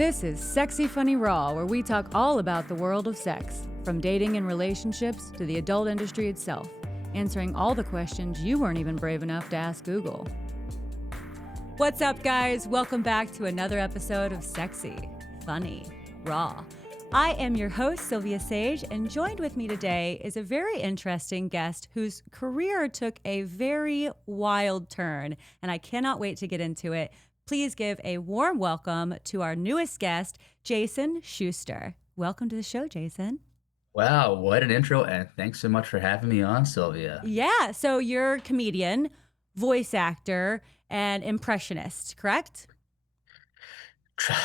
This is Sexy Funny Raw, where we talk all about the world of sex, from dating and relationships to the adult industry itself, answering all the questions you weren't even brave enough to ask Google. What's up, guys? Welcome back to another episode of Sexy Funny Raw. I am your host, Silvia Sage, and joined with me today is a very interesting guest whose career took a very wild turn, and I cannot wait to get into it. Please give a warm welcome to our newest guest, Jason Schuster. Welcome to the show, Jason. Wow, what an intro, and thanks so much for having me on, Sylvia. Yeah, so you're a comedian, voice actor, and impressionist, correct?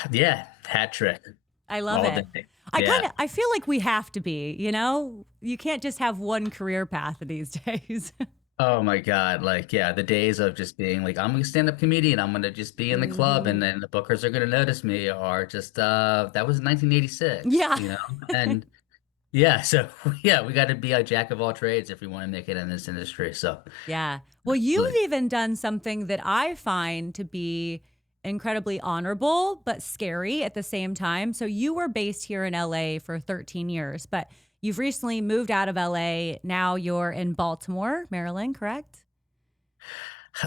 Yeah, hat trick I love all it. day. I kind Yeah. of I feel like we have to be, you know? You can't just have one career path these days. Oh my God. Yeah, the days of just being like, I'm a stand-up comedian, I'm gonna just be in the club and hmm then the bookers are gonna notice me are just that was 1986, Yeah. you know? And yeah, so yeah, we gotta be a jack of all trades if we want to make it in this industry. So Yeah. Well, you've like, even done something that I find to be incredibly honorable, but scary at the same time. So you were based here in LA for 13 years, but you've recently moved out of LA. Now you're in Baltimore, Maryland, correct?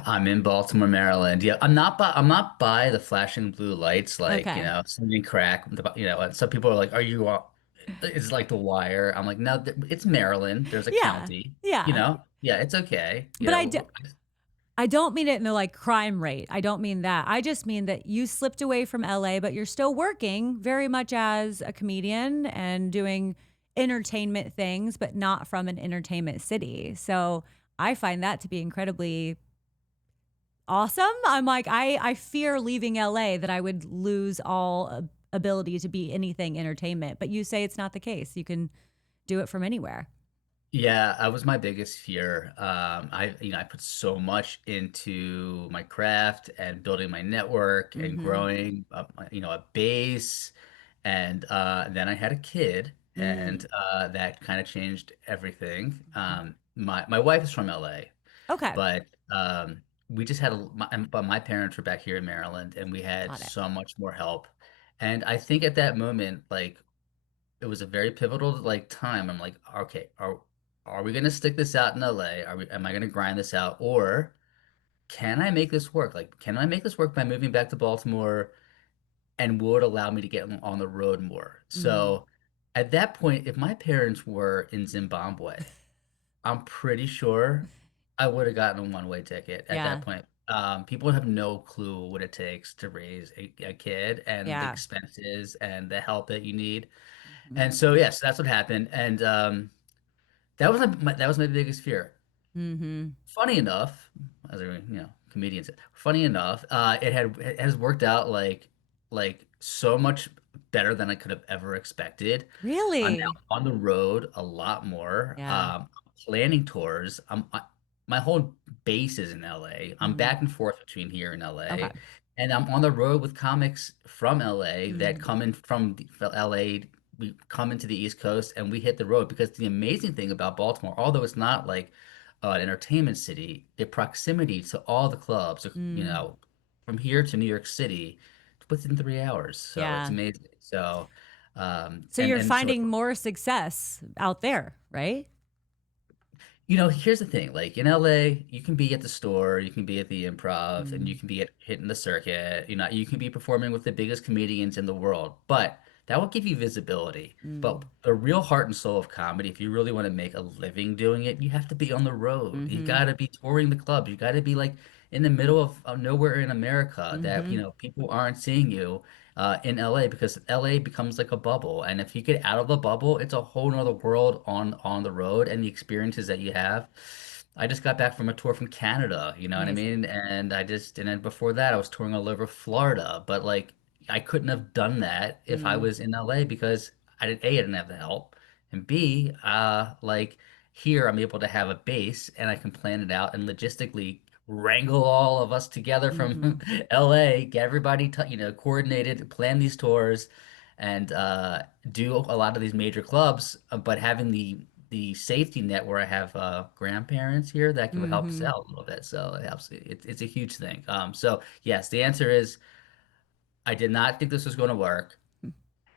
I'm in Baltimore, Maryland. Yeah, I'm not by the flashing blue lights, like, Okay. sending crack. And some people are like, "Are you?" It's like The Wire. I'm like, no, it's Maryland. There's a Yeah. county. Yeah. Yeah, it's okay. But I don't mean it in the like crime rate. I don't mean that. I just mean that you slipped away from LA, but you're still working very much as a comedian and doing entertainment things, but not from an entertainment city. So I find that to be incredibly awesome. I'm like, I fear leaving LA that I would lose all ability to be anything entertainment. But you say it's not the case. You can do it from anywhere. Yeah, that was my biggest fear. I put so much into my craft and building my network and Mm-hmm. growing a base. And then I had a kid, Mm. and that kind of changed everything. My wife is from LA, Okay. but we just had but my parents were back here in Maryland, and we had Got it. so much more help. And I think at that moment, like, it was a very pivotal like time. I'm like, okay, are we gonna stick this out in LA? Am I gonna grind this out, or can I make this work? Like, can I make this work by moving back to Baltimore and would allow me to get on the road more? Mm. So at that point, if my parents were in Zimbabwe, I'm pretty sure I would have gotten a one-way ticket at that Yeah. point. People have no clue what it takes to raise a kid and the Yeah. expenses and the help that you need. Mm-hmm. And so, yes, that's what happened. And that was my biggest fear. Mm-hmm. Funny enough, as comedians say, funny enough, it has worked out like so much better than I could have ever expected. I'm now Really? on the road a lot more, Yeah. planning tours. My whole base is in LA. I'm Mm-hmm. back and forth between here and Okay. LA, and I'm on the road with comics from LA that Mm. come in from LA. We come into the East Coast and we hit the road because the amazing thing about Baltimore, although it's not like an entertainment city, the proximity to all the clubs, Mm. from here to New York City, within 3 hours. So it's Yeah. amazing. So, So and you're and so finding more success out there, right? here's the thing. Like in LA, you can be at the store, you can be at the improv, and you Mm. can be hitting the circuit. You can be performing with the biggest comedians in the world, but that will give you visibility. But Mm. the real heart and soul of comedy, if you really want to make a living doing it, you have to be on the road. You Mm-hmm. got to be touring the clubs. You got to be like in the middle of nowhere in America that, Mm-hmm. people aren't seeing you in LA because LA becomes like a bubble. And if you get out of the bubble, it's a whole nother world on the road and the experiences that you have. I just got back from a tour from Canada, you know what I Nice. mean? And then before that, I was touring all over Florida. But like, I couldn't have done that if I Mm. was in LA because I didn't have the help. And B, like here, I'm able to have a base and I can plan it out and logistically wrangle all of us together Mm-hmm. from LA, get everybody coordinated, plan these tours, and do a lot of these major clubs. But having the safety net where I have grandparents here that can help us Mm-hmm. out a little bit, so it helps. It's a huge thing. So yes, the answer is I did not think this was going to work,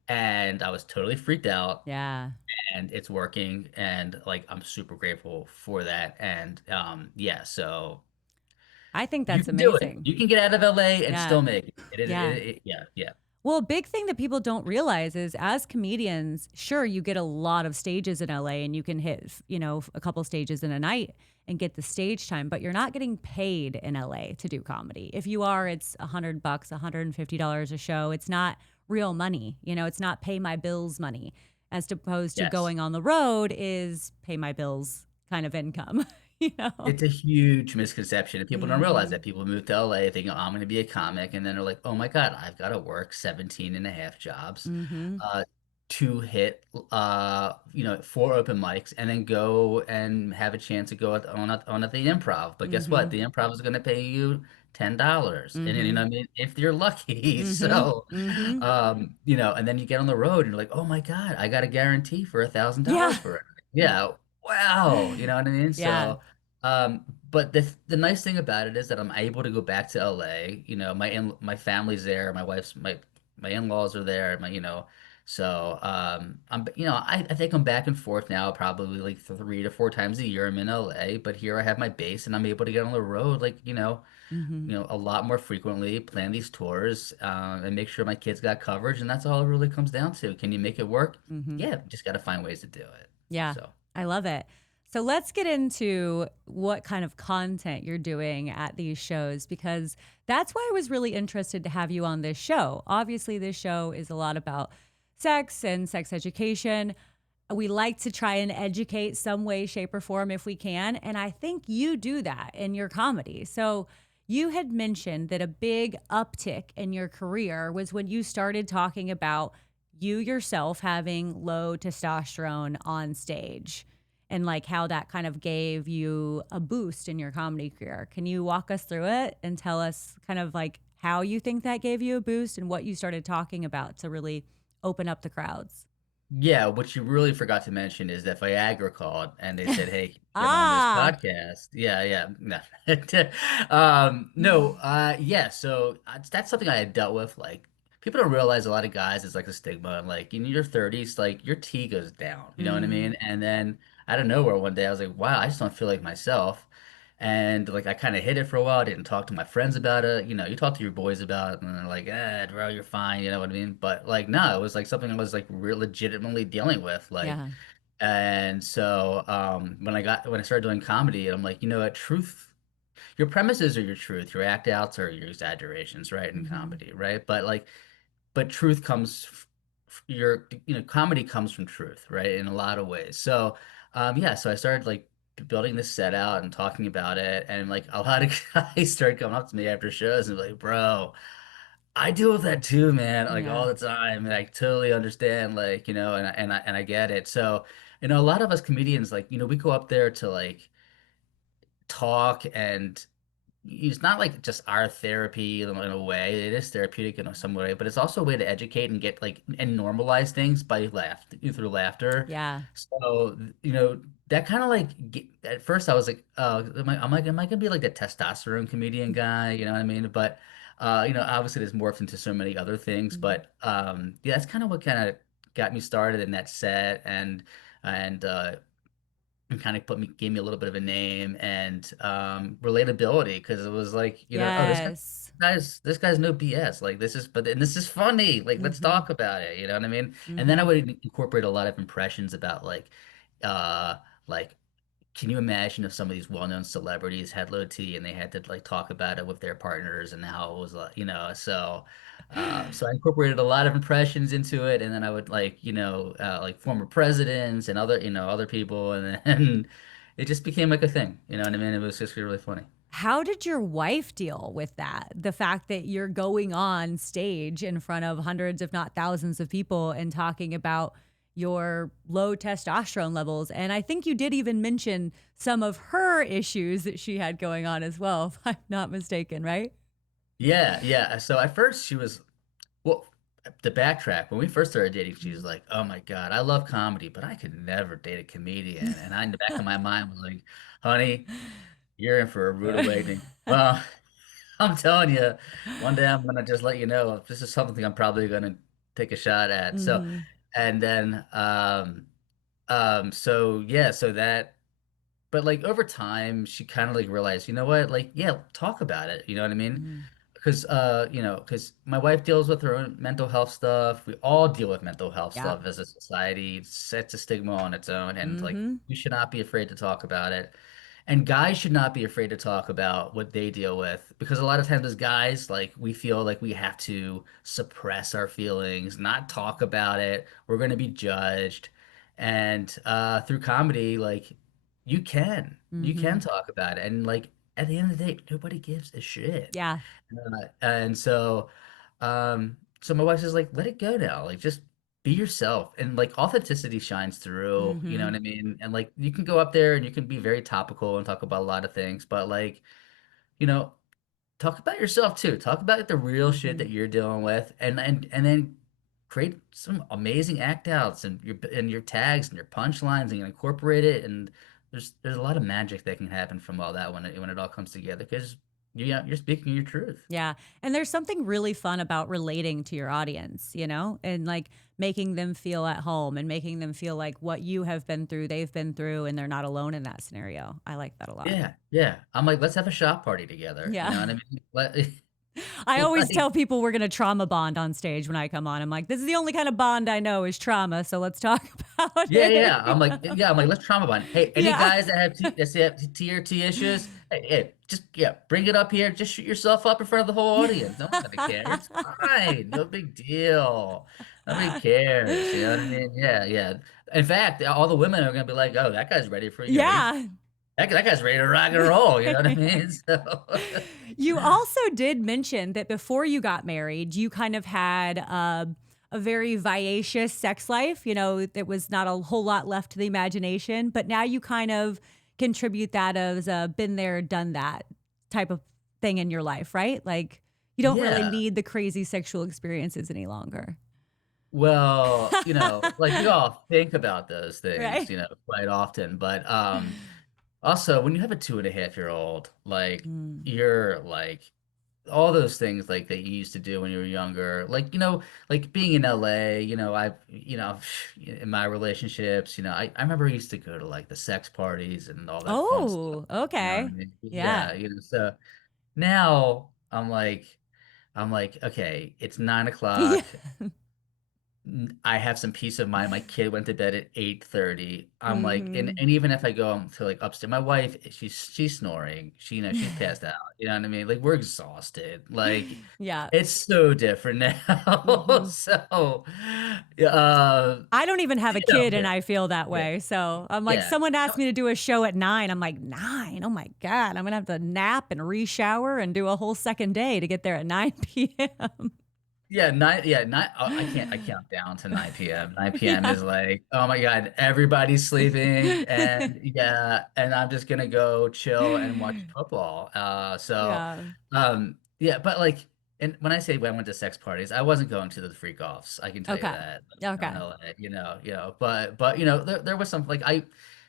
and I was totally freaked out, Yeah. and it's working, and like I'm super grateful for that. And yeah, so I think you that's can do it. amazing. You can get out of LA and Yeah. still make it. Yeah. Yeah, yeah. Well, a big thing that people don't realize is as comedians, sure, you get a lot of stages in LA and you can hit, a couple stages in a night and get the stage time, but you're not getting paid in LA to do comedy. If you are, it's $100, $150 a show. It's not real money. It's not pay my bills money as opposed to Yes. going on the road is pay my bills kind of income, you know? It's a huge misconception, and people don't realize Mm-hmm. that. People move to LA thinking, oh, I'm going to be a comic, and then they're like, oh my God, I've got to work 17 and a half jobs Mm-hmm. uh, to hit, 4 open mics, and then go and have a chance to go on at the improv. But guess Mm-hmm. what? The improv is going to pay you $10, and you know Mm-hmm. what I mean, if you're lucky. Mm-hmm. So, Mm-hmm. and then you get on the road, and you're like, oh my God, I got a guarantee for Yeah. $1,000 for it. Yeah, wow, you know what I mean? Yeah. So. But the nice thing about it is that I'm able to go back to LA. My family's there. My in-laws are there. So I think I'm back and forth now, probably like 3 to 4 times a year. I'm in LA, but here I have my base, and I'm able to get on the road, like Mm-hmm. a lot more frequently, plan these tours, and make sure my kids got coverage, and that's all it really comes down to. Can you make it work? Mm-hmm. Yeah, just got to find ways to do it. Yeah, So. I love it. So let's get into what kind of content you're doing at these shows because that's why I was really interested to have you on this show. Obviously, this show is a lot about sex and sex education. We like to try and educate some way, shape, or form if we can. And I think you do that in your comedy. So you had mentioned that a big uptick in your career was when you started talking about you yourself having low testosterone on stage and like how that kind of gave you a boost in your comedy career. Can you walk us through it and tell us kind of like how you think that gave you a boost and what you started talking about to really open up the crowds? Yeah, what you really forgot to mention is that Viagra called and they said, "Hey, can you get on this Ah. podcast?" Yeah, yeah, no, no, yeah. So that's something I had dealt with. Like, people don't realize a lot of guys, it's like a stigma. And like in your 30s, like your T goes down. You know what I Mm-hmm. mean? And then out of nowhere one day, I was like, "Wow, I just don't feel like myself." And like I kind of hid it for a while. I didn't talk to my friends about it. You talk to your boys about it, and they're like, bro, you're fine." You know what I mean? But like, no, it was like something I was like real legitimately dealing with. Like, Yeah. and so when I started doing comedy, I'm like, you know what, truth, your premises are your truth, your act outs are your exaggerations, right? In Mm-hmm. comedy, right? But truth comes comedy comes from truth, right? In a lot of ways. So yeah, so I started like building this set out and talking about it, and like a lot of guys started coming up to me after shows and be like, bro, I deal with that too, man, like all Yeah. the time, and I totally understand, like, and I get it. So a lot of us comedians, like, we go up there to like talk, and it's not like just our therapy in a way. It is therapeutic in some way, but it's also a way to educate and get like and normalize things by through laughter. Yeah. So, that kind of like at first I was like, am I gonna be like the testosterone comedian guy? You know what I mean? But obviously this morphed into so many other things. Mm-hmm. But yeah, that's kind of what kind of got me started in that set, and kind of gave me a little bit of a name and relatability, because it was like, oh, Yes. this guy's no BS, like this is funny, like let's Mm-hmm. talk about it, you know what I mean? And then I Mm-hmm. would incorporate a lot of impressions about uh like can you imagine if some of these well-known celebrities had low T and they had to like talk about it with their partners and how it was like, so I incorporated a lot of impressions into it, and then I would like former presidents and other people, and then it just became like a thing, you know what I mean? It was just really funny. How did your wife deal with that? The fact that you're going on stage in front of hundreds, if not thousands of people and talking about your low testosterone levels. And I think you did even mention some of her issues that she had going on as well, if I'm not mistaken, right? Yeah, yeah. So at first she was, well, the backtrack, when we first started dating, she was Mhm. like, "Oh my God, I love comedy, but I could never date a comedian." And I, in the back of my mind, was like, "Honey, you're in for a rude awakening." Well, I'm telling you, one day I'm gonna just let you know if this is something I'm probably gonna take a shot at. So, Hmm. and then, so yeah, so that, but like over time, she kind of like realized, you know what, like, yeah, talk about it. You know what I mean? Hmm. Because because my wife deals with her own mental health stuff. We all deal with mental health Yeah. stuff as a society. It sets a stigma on its own, and like Hmm. you should not be afraid to talk about it. And guys should not be afraid to talk about what they deal with because a lot of times as guys, like we feel like we have to suppress our feelings, not talk about it. We're going to be judged. And through comedy, like you can Hmm. talk about it. And like at the end of the day, nobody gives a shit. Yeah. And so my wife is like, let it go now. Like, just be yourself. And like authenticity shines through, you know Hmm. what I mean? And like, you can go up there and you can be very topical and talk about a lot of things, but like, you know, talk about yourself too. Talk about the real shit Hmm. that you're dealing with, and then create some amazing act outs and your tags and your punchlines and incorporate it. And there's a lot of magic that can happen from all that when it all comes together because you're speaking your truth. Yeah. And there's something really fun about relating to your audience, and like making them feel at home and making them feel like what you have been through, they've been through, and they're not alone in that scenario. I like that a lot. Yeah, yeah. I'm like, let's have a shop party together. You Yeah. know what I mean? I always Like, tell people we're going to trauma bond on stage when I come on. I'm like, this is the only kind of bond I know is trauma. So let's talk about yeah, yeah. I'm like, it. yeah, I'm like, let's trauma bond. Hey, any Yeah. guys that have TRT issues, hey, just yeah, bring it up here. Just shoot yourself up in front of the whole audience. No one's gonna care. It's fine. No big deal. Nobody cares. You know what I mean? Yeah, yeah. In fact, all the women are gonna be like, oh, that guy's ready for Yeah. that guy's ready to rock and roll. You know what I mean? So You also did mention that before you got married, you kind of had a very vivacious sex life. There was not a whole lot left to the imagination, but now you kind of contribute that as a been there, done that type of thing in your life, right? Like you don't really yeah. need the crazy sexual experiences any longer, Well, like we all think about those things, right? quite often. But also when you have a 2.5-year-old, like Mm. you're like all those things like that you used to do when you were younger, like being in LA, in my relationships, I remember I used to go to like the sex parties and all that fun stuff. Oh, You know what I okay. mean? Yeah. Yeah, so now I'm like, okay, it's 9 o'clock. Yeah. I have some peace of mind. My kid went to bed at 8:30. I'm like, and, Hmm. and even if I go to like upstairs, my wife, she's snoring. She's passed out. You know what I mean? Like we're exhausted. Like Yeah. it's so different now. Hmm. So, I don't even have a kid and yeah, I feel that yeah, way. So I'm like, yeah. someone asked me to do a show at 9. I'm like, 9? Oh my God. I'm going to have to nap and re-shower and do a whole second day to get there at 9 p.m. Yeah, nine. Yeah, nine. I can't. I count down to 9 p.m. 9 p.m. Yeah. is like, oh my God, everybody's sleeping, and yeah, and I'm just gonna go chill and watch football. Yeah. Yeah, but like, and when I say when I went to sex parties, I wasn't going to the freak offs. I can tell you Okay. that. In Okay. LA, but there was some like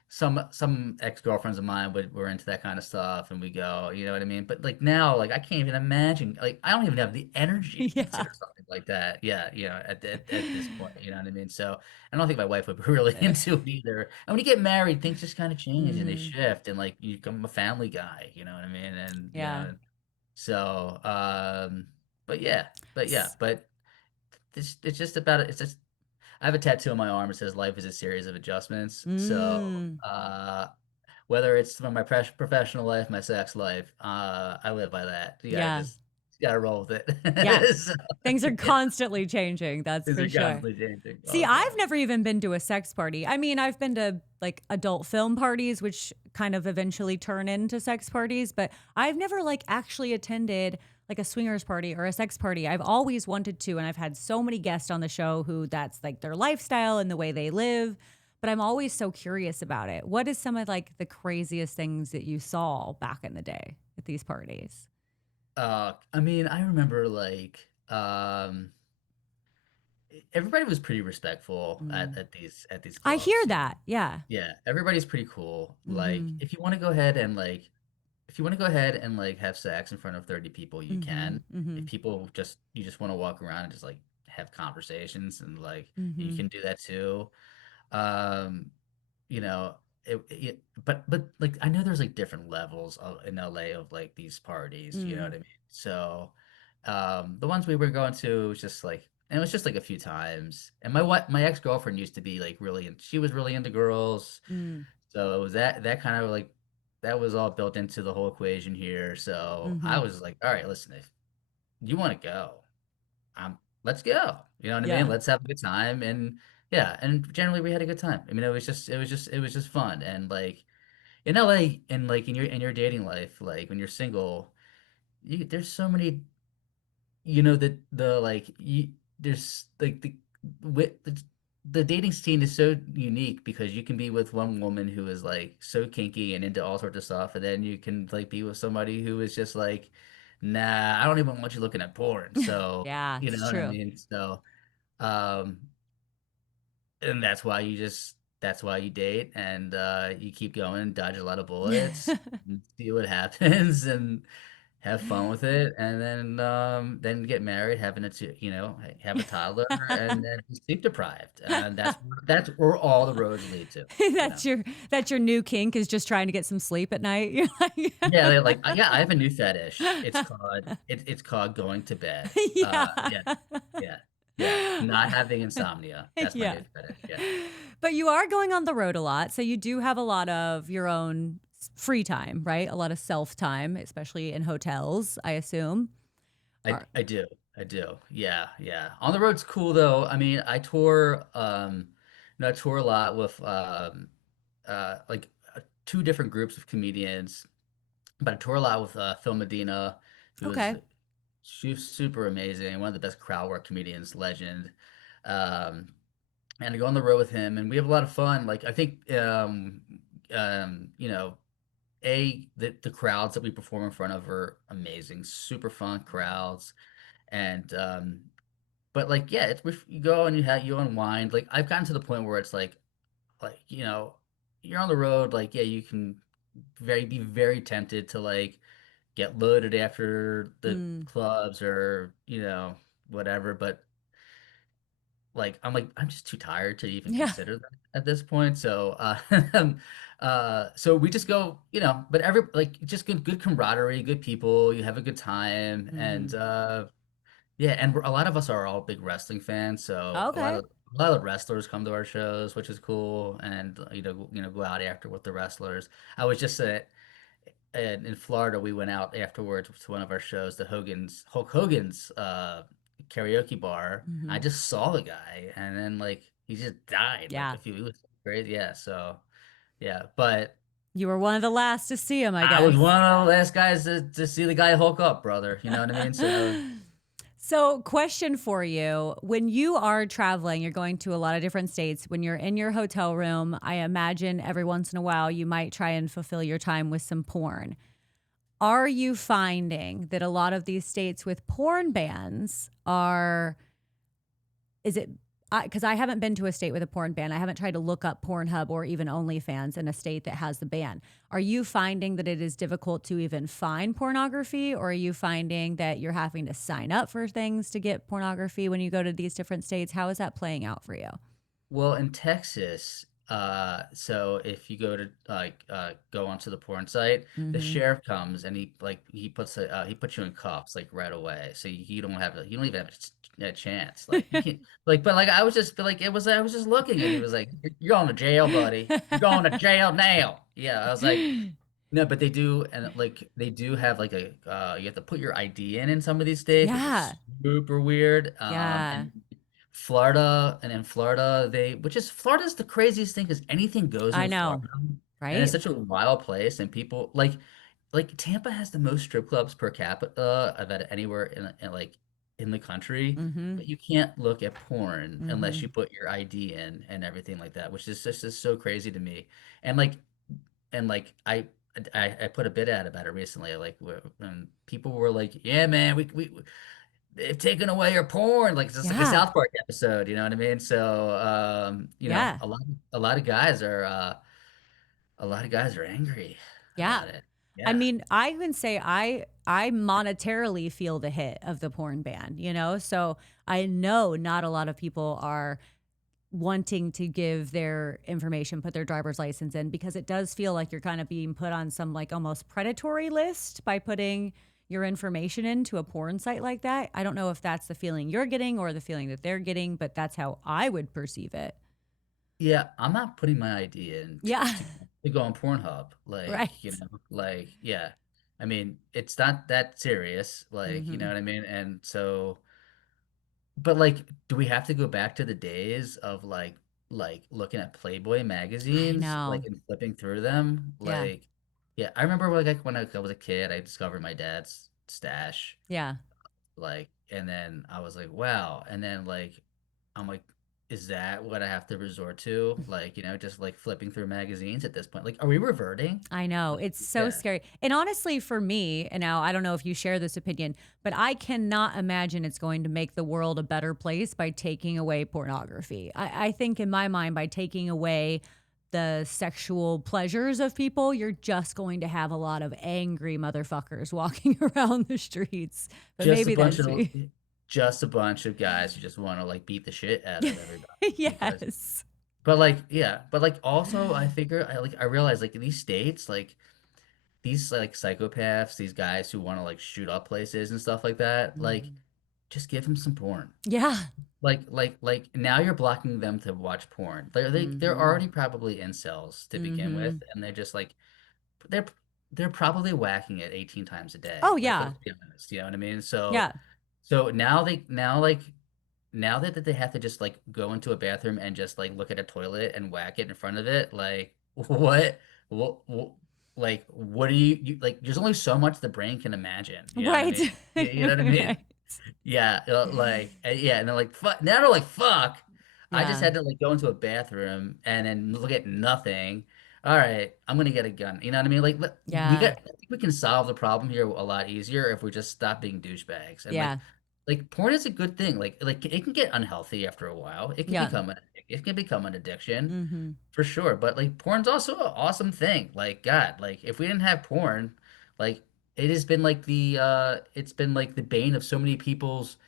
some ex-girlfriends of mine were into that kind of stuff and we go, you know what I mean? But like now, like I can't even imagine, like I don't even have the energy to Yeah. consider something like that. Yeah, at this point, you know what I mean? So I don't think my wife would be really into it either. And when you get married, things just kind of change and they Hmm. shift and like you become a family guy, you know what I mean? And Yeah. so but it's just about it. It's just I have a tattoo on my arm that says life is a series of adjustments. So, Mm. whether it's from my professional life, my sex life, I live by that. Yeah. You gotta roll with Yeah. it. So, Things are yeah, constantly changing. That's things for are sure. constantly changing See, all the I've time. never even been to a sex party. I mean, I've been to like adult film parties, which kind of eventually turn into sex parties, but I've never like actually attended like a swingers party or a sex party. I've always wanted to, and I've had so many guests on the show who that's like their lifestyle and the way they live. But I'm always so curious about it. What is some of like the craziest things that you saw back in the day at these parties? I mean, I remember everybody was pretty respectful at, Mm. at these I hear clubs. that. Yeah. Yeah, everybody's pretty cool. Like, Hmm. if you want to go ahead and like if you want to go ahead and like have sex in front of 30 people, you Mhm. can. If Mhm. people just you just want to walk around and just like have conversations and like you Mhm. can do that too. Um, you know, but like I know there's like different levels in LA of like these parties, you know what Mm. I mean? So, the ones we were going to was just like, and it was just like a few times. And my ex-girlfriend used to be like she was really into girls. Mm. So it was that kind of like that was all built into the whole equation here. So I Mhm. was like, all right, listen, if you want to go, let's go. You know what I mean? Yeah. Let's have a good time. And yeah, and generally we had a good time. I mean, it was just fun. And like in LA and like in your dating life, like when you're single, there's so many, you know, the like there's like with the dating scene is so unique because you can be with one woman who is like so kinky and into all sorts of stuff, and then you can like be with somebody who is just like, nah, I don't even want you looking at porn. So, Yeah, you know it's what I true. mean? So, um, and that's why you date and you keep going, dodge a lot of bullets, and see what happens, and have fun with it, and then get married, you know, have a toddler, and then be sleep deprived, and that's where all the roads lead to, you know. that's your that's your new kink is just trying to get some sleep at night. You're like Yeah, they're like, yeah, I have a new fetish. It's called going to bed. Yeah. Yeah, yeah, yeah. Not having insomnia. That's my Yeah. new fetish. Yeah. But you are going on the road a lot, so you do have a lot of your own free time, right? A lot of self time, especially in hotels, I assume. Are I do. I do. Yeah, yeah. On the road's cool though. I mean, I tour you know, I tour a lot with like two different groups of comedians, but I tour a lot with Phil Medina, who is okay. super amazing, one of the best crowd work comedians, legend. Um and I go on the road with him and we have a lot of fun. Like I think you know, the crowds that we perform in front of are amazing, super fun crowds. And but like yeah, you go and you unwind. Like I've gotten to the point where it's like you know you're on the road. Like yeah, you can be very tempted to like get loaded after the Mm. clubs or you know whatever. But like I'm just too tired to even Yeah. consider that at this point. So so we just go you know. But every like just good camaraderie, good people. You have a good time and Mhm. yeah, and a lot of us are all big wrestling fans, so Okay. a lot of wrestlers come to our shows, which is cool, and you know, go out after with the wrestlers. I was just in Florida. We went out afterwards to one of our shows, the Hulk Hogan's karaoke bar. I Mhm. just saw the guy, and then like he just died like Yeah. a few. It was crazy, yeah. So yeah, but You were one of the last to see him, I I was guess. one of the last guys to see the guy Hulk up, brother. You know what I mean? So So, question for you. When you are traveling, you're going to a lot of different states. When you're in your hotel room, I imagine every once in a while you might try and fulfill your time with some porn. Are you finding that a lot of these states with porn bans are, is it, because I haven't been to a state with a porn ban. I haven't tried to look up Pornhub or even OnlyFans in a state that has the ban. Are you finding that it is difficult to even find pornography, or are you finding that you're having to sign up for things to get pornography when you go to these different states? How is that playing out for you? well, in Texas, so if you go to go onto the porn site, the Mm-hmm. sheriff comes and he puts you in cuffs like right away, so you don't even have a chance. Like you can't like, but like I was just like I was just looking and he was like, "You're going to jail, buddy. You're going to jail now." Yeah, I was like, no, but they do, and like they do have like you have to put your ID in some of these states, which Yeah. is super weird. Yeah. And Florida, and in Florida, Florida's the craziest thing because anything goes I in know, Florida, and it's right? such a wild place, and people like Tampa has the most strip clubs per capita I bet anywhere in the country, Mm-hmm. but you can't look at porn unless Mm-hmm. you put your ID in and everything like that, which is just so crazy to me. And like I put a bit out about it recently, like when people were like, "Yeah, man, they've taken away your porn," like it's just like a Yeah. South Park episode, you know what I mean? So, you know, Yeah. a lot of guys are angry Yeah. about it. I Yeah. mean, I can say I monetarily feel the hit of the porn ban, you know? So I know not a lot of people are wanting to give their information, put their driver's license in, because it does feel like you're kind of being put on some like almost predatory list by putting your information into a porn site like that. I don't know if that's the feeling you're getting or the feeling that they're getting, but that's how I would perceive it. Yeah, I'm not putting my idea in Yeah. to go on Pornhub. Like, Right. like, yeah. I mean, it's not that serious, like, you know Mhm. what I mean? And so, but like, do we have to go back to the days of like looking at Playboy I magazines, like know. and flipping through them? Yeah. Like, yeah, I remember like when I was a kid, I discovered my dad's stash. Yeah. Like, and then I was like, wow. And then like, I'm like, is that what I have to resort to? Like, just like flipping through magazines at this point. Like, are we reverting? I know. Like, It's so yeah. scary. And honestly, for me, and now I don't know if you share this opinion, but I cannot imagine it's going to make the world a better place by taking away pornography. I think in my mind, by taking away the sexual pleasures of people, you're just going to have a lot of angry motherfuckers walking around the streets. But Just a maybe bunch that's of me. just a bunch of guys who just want to like beat the shit out of everybody because Yes. but like yeah, but like also I figure I realize like in these states like these like psychopaths, these guys who want to like shoot up places and stuff like that, like Mhm. just give them some porn. Yeah. Like now you're blocking them to watch porn. They're Hmm. already probably incels to begin with, Hmm. and they're just like they're they're probably whacking it 18 times a day. Oh, Like yeah. let's be honest, you know what I mean? So Yeah. so now that they have to just like go into a bathroom and just like look at a toilet and whack it in front of it, like what like what do you like? There's only so much the brain can imagine. You know what I Right. mean? You know what I mean? Right. Yeah, yeah, and they're like fuck. Now they're like fuck. I just Yeah. had to like go into a bathroom and then look at nothing. All right, I'm gonna get a gun. You know what I mean? Like Yeah. I think we can solve the problem here a lot easier if we just stop being douchebags. And Yeah. like porn is a good thing. Like it can get unhealthy after a while. Yeah. It can become an addiction Hmm. for sure. But like porn's also an awesome thing. Like God, like if we didn't have porn, like it has been like it's been like the bane of so many people's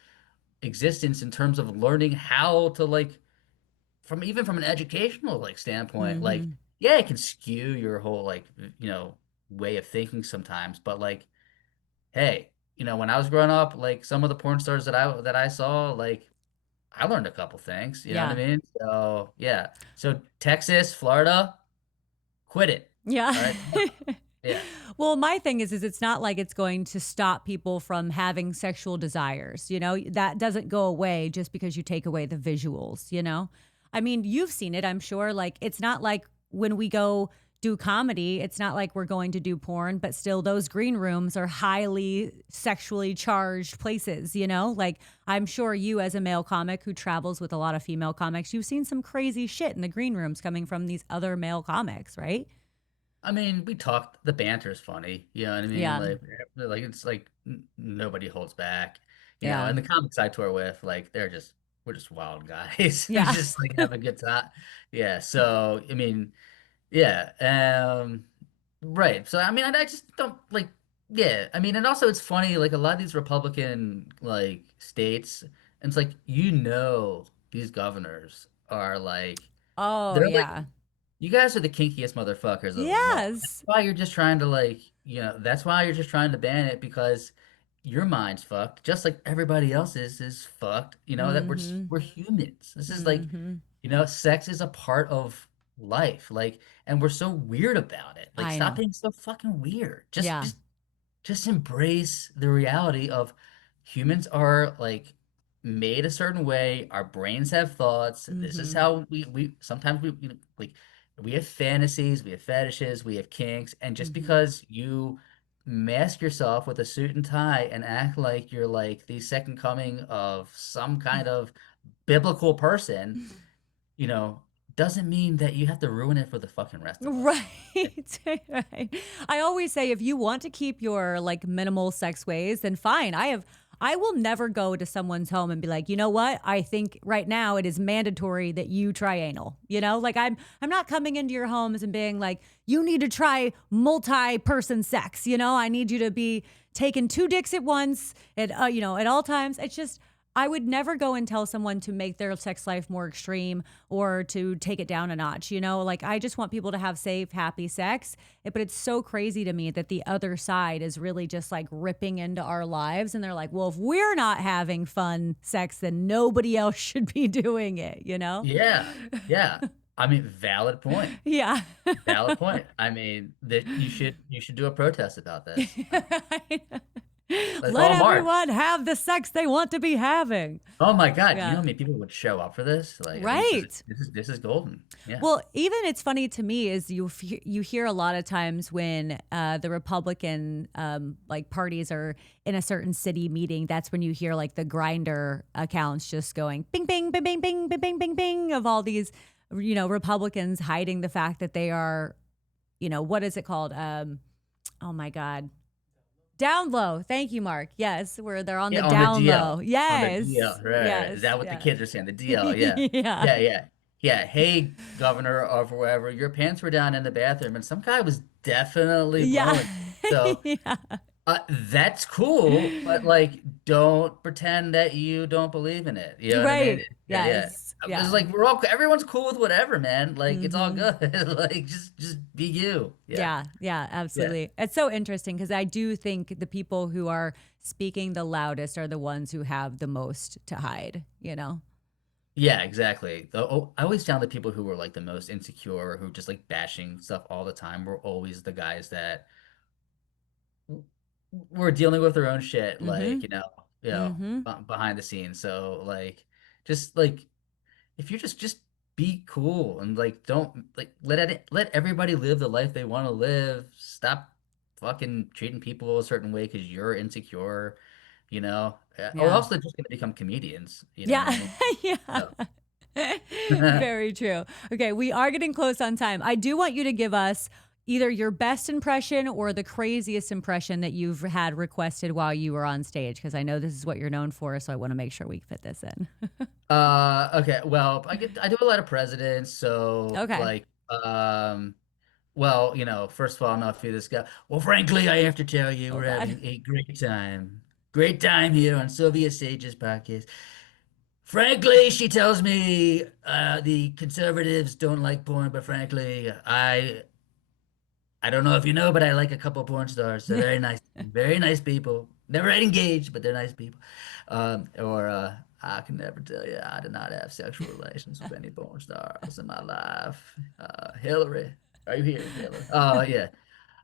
existence in terms of learning how to like from an educational like standpoint, like Hmm. yeah, it can skew your whole like way of thinking sometimes, but like hey, when I was growing up, like some of the porn stars that I saw, like I learned a couple things, you know what I Yeah. mean? So yeah. So Texas, Florida, quit it. Yeah. All right. Yeah. Well, my thing is it's not like it's going to stop people from having sexual desires. You know, that doesn't go away just because you take away the visuals, you know? I mean, you've seen it, I'm sure. Like, it's not like when we go do comedy, it's not like we're going to do porn, but still those green rooms are highly sexually charged places, you know? Like, I'm sure you, as a male comic who travels with a lot of female comics, you've seen some crazy shit in the green rooms coming from these other male comics, right? I mean, we talked, the banter's funny, you know what I mean? Yeah. Like it's like nobody holds back, Yeah. and the comics I tour with, like we're just wild guys. It's Yeah. just like have a good time. Yeah. So, I mean, yeah. Right. So I mean, I just don't like. Yeah. I mean, and also it's funny. Like a lot of these Republican like states, and it's like these governors are like Oh, they're like yeah. you guys are the kinkiest motherfuckers of them all. That's Yes. why you're just trying to like that's why you're just trying to ban it because your mind's fucked, just like everybody else's is fucked. That Mhm. we're humans. This is like Mhm. sex is a part of life. Like, and we're so weird about it. Like, I stop know. being so fucking weird. Yeah. Just embrace the reality of humans are like made a certain way. Our brains have thoughts. This is Mhm. how we sometimes like we have fantasies, we have fetishes, we have kinks, and just Mhm. because you mask yourself with a suit and tie and act like you're like the second coming of some kind of biblical person, you know, doesn't mean that you have to ruin it for the fucking rest of us. Right. Right. I always say if you want to keep your like minimal sex ways, then fine. I will never go to someone's home and be like, you know what? I think right now it is mandatory that you try anal. You know, like I'm not coming into your homes and being like, you need to try multi-person sex. You know, I need you to be taking two dicks at once at at all times. It's just I would never go and tell someone to make their sex life more extreme or to take it down a notch. You know, like I just want people to have safe, happy sex. But it's so crazy to me that the other side is really just like ripping into our lives. And they're like, well, if we're not having fun sex, then nobody else should be doing it, you know? Yeah, yeah. I mean, valid point. Yeah. Valid point. I mean, that you should do a protest about this. Let's Let all march. everyone have the sex they want to be having. Oh my God, you know Yeah. how many people would show up for this? Like, I think this is Right. this is this is golden. Yeah. Well, even it's funny to me is you hear a lot of times when the Republican like parties are in a certain city meeting. That's when you hear like the grinder accounts just going bing bing bing bing bing bing bing bing bing of all these Republicans hiding the fact that they are what is it called? Oh my God. Down low. Thank you, Mark. Yes, where they're on the Yeah, on the down low. DL. On the Yes. DL. Right. Is Yes. that what the Yeah. kids are saying? The DL, yeah. Yeah. Yeah, yeah. Yeah. Hey, governor of wherever, your pants were down in the bathroom and some guy was definitely Yeah. blowing. So Yeah. that's cool, but like, don't pretend that you don't believe in it. You know what I mean? Right. Yeah, yeah. Yes. It's Yeah. like everyone's cool with whatever, man. Like it's all Mm-hmm. good. Like just be you. Yeah, Yeah. Yeah. yeah, Absolutely. It's so interesting because I do think the people who are speaking the loudest are the ones who have the most to hide, you know? yeah. Exactly. I always found the people who were like the most insecure, who just like bashing stuff all the time, were always the guys that were dealing with their own shit, Mm-hmm. like Mm-hmm. behind the scenes. So just like if you just be cool and like don't like let everybody live the life they want to live. Stop fucking treating people a certain way because you're insecure, you know. Or Yeah. else they're just gonna become comedians, you know what I Yeah. mean? Yeah. So Very true. Okay, we are getting close on time. I do want you to give us either your best impression or the craziest impression that you've had requested while you were on stage, because I know this is what you're known for. So I want to make sure we fit this in. okay, well, I do a lot of presidents, so Okay. like well, first of all, I'm not for this guy. Well, frankly, I have to tell you, Oh, we're God. having a great time. Great time here on Sylvia Sage's podcast. Frankly, she tells me the conservatives don't like porn, but frankly, I don't know if you know, but I like a couple of porn stars. They're very nice people. Never had engaged, but they're nice people. Or I can never tell you, I did not have sexual relations with any porn stars in my life. Hillary, are you here, Hillary? Oh yeah.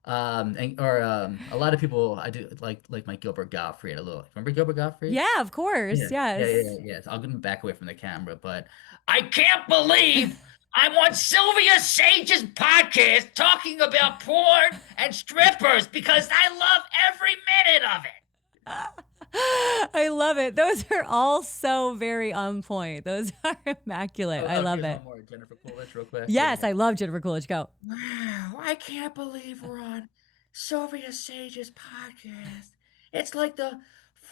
And or a lot of people I do like my Gilbert Gottfried a little. Remember Gilbert Gottfried? Yeah, of course. Yeah, yeah, yeah, Yes. yeah. Yes. I'll get him back away from the camera, but I can't believe I'm on Sylvia Sage's podcast talking about porn and strippers because I love every minute of it. I love it. Those are all so very on point. Those are immaculate. Oh, I oh, love here's it. one more, Jennifer Coolidge, real quick. Here's Yes, one. I love Jennifer Coolidge. Go. Wow, I can't believe we're on Sylvia Sage's podcast. It's like the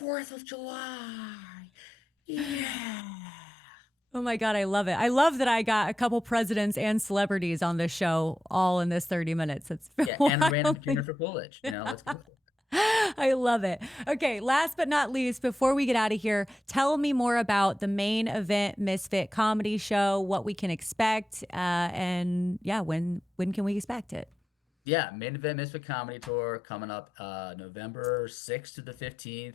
4th of July. Yeah. Oh my God, I love it. I love that I got a couple presidents and celebrities on this show all in this 30 minutes. It's Yeah, and a random wildly. Jennifer Coolidge. Let's go for it. I love it. Okay, last but not least, before we get out of here, tell me more about the main event Misfit comedy show, what we can expect, and yeah, when can we expect it? Yeah, Main Event Misfit Comedy Tour coming up November 6th to the 15th.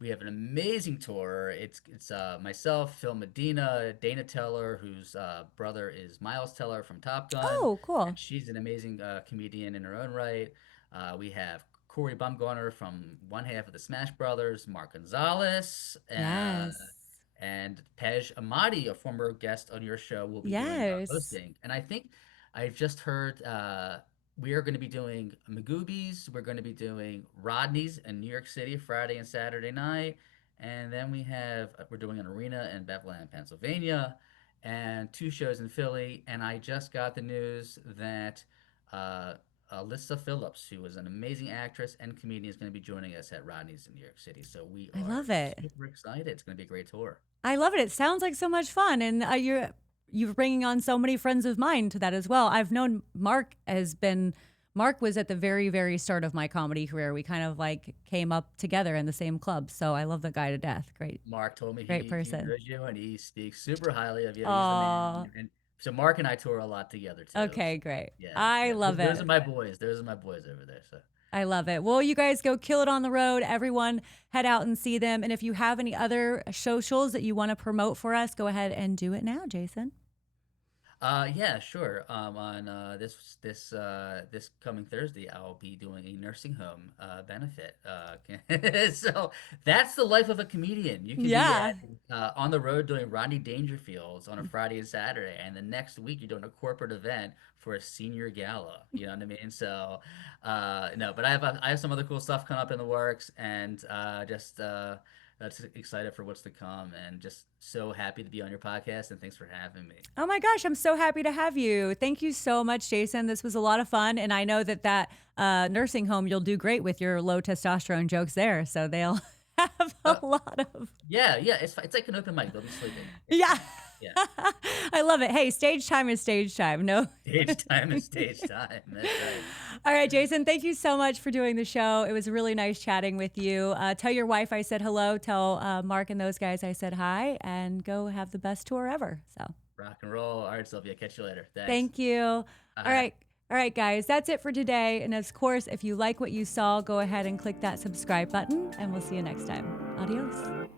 We have an amazing tour. It's myself, Phil Medina, Dana Teller, whose brother is Miles Teller from Top Gun, Oh, and cool. she's an amazing comedian in her own right. We have Corey Bumgarner from one half of the Smash Brothers, Mark Gonzalez, Yes. and Pej Amadi, a former guest on your show, will be doing Yes. hosting. And I think I've just heard we are going to be doing Magoobies. We're going to be doing Rodney's in New York City Friday and Saturday night. And then we're doing an arena in Bethlehem, Pennsylvania, and two shows in Philly. And I just got the news that Alyssa Phillips, who is an amazing actress and comedian, is going to be joining us at Rodney's in New York City. So we I are love it. super excited. It's going to be a great tour. I love it. It sounds like so much fun, and you're bringing on so many friends of mine to that as well. I've known Mark was at the very start of my comedy career. We kind of like came up together in the same club, so I love the guy to death. Mark told me Great he person. knows you and he speaks super highly of you. He's the Oh, man. And so Mark and I tour a lot together too. okay, So, great. yeah, I yeah. love Those are it. my boys. Those are my boys over there. So. I love it. Well, you guys go kill it on the road. Everyone head out and see them. And if you have any other socials that you want to promote for us, go ahead and do it now, Jason. Yeah, sure. On this coming Thursday, I'll be doing a nursing home benefit. So that's the life of a comedian. You can be Yeah. at on the road doing Rodney Dangerfields on a Friday and Saturday, and the next week you're doing a corporate event for a senior gala. You know what I mean? So no, but I have some other cool stuff coming up in the works, and just that's excited for what's to come, and just so happy to be on your podcast. And thanks for having me. Oh my gosh, I'm so happy to have you. Thank you so much, Jason. This was a lot of fun. And I know that nursing home, you'll do great with your low testosterone jokes there. So they'll have a Uh, lot of. Yeah, yeah, it's like an open mic. They'll be sleeping. Yeah. Yeah. I love it. Hey, stage time is stage time. No. Stage time is stage time. That's right. All right, Jason, thank you so much for doing the show. It was really nice chatting with you. Tell your wife I said hello. Tell Mark and those guys I said hi, and go have the best tour ever. So Rock and roll. All right, Sylvia. Catch you later. Thanks. thank you. All Uh, right. All right, guys, that's it for today. And of course, if you like what you saw, go ahead and click that subscribe button, and we'll see you next time. Adios.